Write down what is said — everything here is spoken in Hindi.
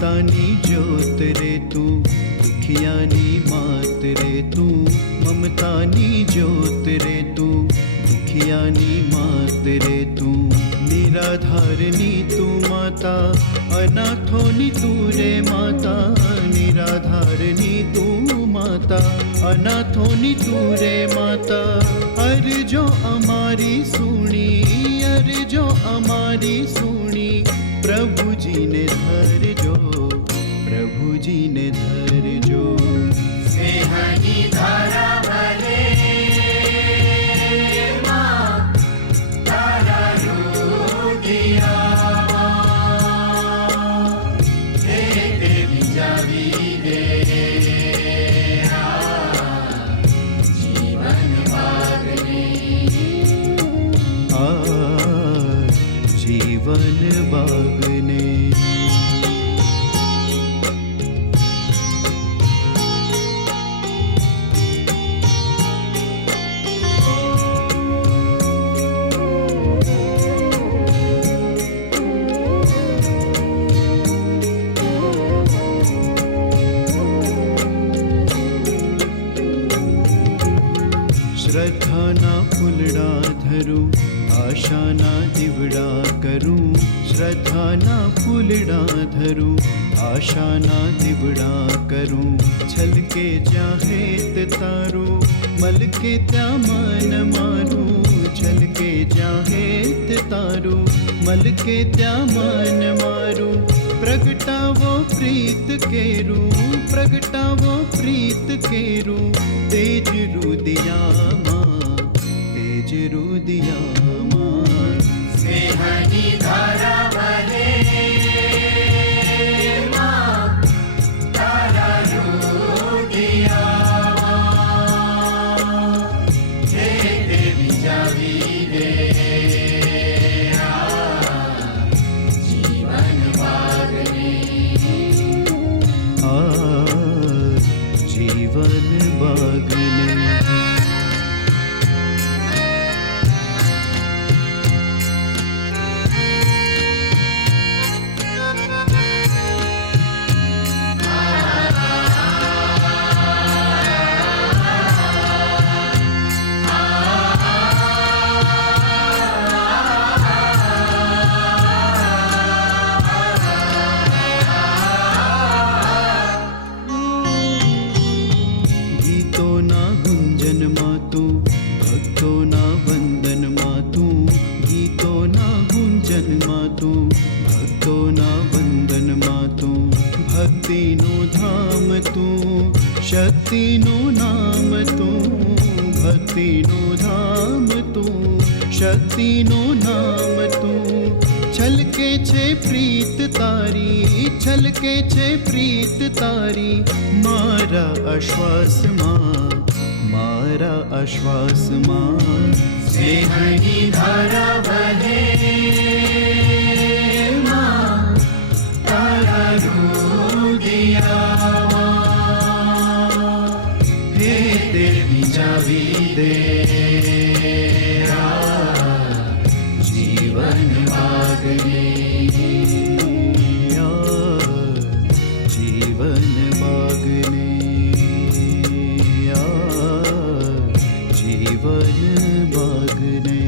ममतानी ज्योत रे तू, दुखियानी मात रे तू, ममतानी ज्योत रे तू, दुखियानी मात रे तू, निराधारनी तू माता, अनाथोनी तू रे माता, निराधारनी तू माता, अनाथोनी तू रे माता, अरे जो अमारी सुनी, अरे जो अमारी सुनी, प्रभु जी ने धर जो, प्रभु जी ने धर जो, स्नेहनी धारा भले माँ, तारा रुदिया हे देवी जावी दे जीवन बागने, जीवन बागने। श्रद्धा ना फूलड़ा धरूं, आशा ना दिवड़ा करूं, श्रद्धा ना फूलड़ा धरूं, आशा ना दिवड़ा करूं, छल के जाहेत तारूं, मल के त्या मन मारूं, छल के जाहेत तारूं, मल के त्या मन मारूं, प्रगटावो प्रीत केरूं, प्रगटावो प्रीत केरूं, तेज रुदिया माँ, तेज रुदिया माँ, स्नेहनी धारा भले माँ, तारा रुदिया हे देवी जावी दे जीवन बागने, जीवन बागने। शक्तिनु नाम तू, भक्तिनु धाम तू, शक्तिनु नाम तू, छलके छे प्रीत तारी, छलके छे प्रीत तारी, मारा आश्वास माँ, मारा आश्वास माँ, स्नेहनी धारा बहे माँ, तारा रुदिया हे देवी जावी दे जीवन बागने, जीवन बागने, जीवन बागने।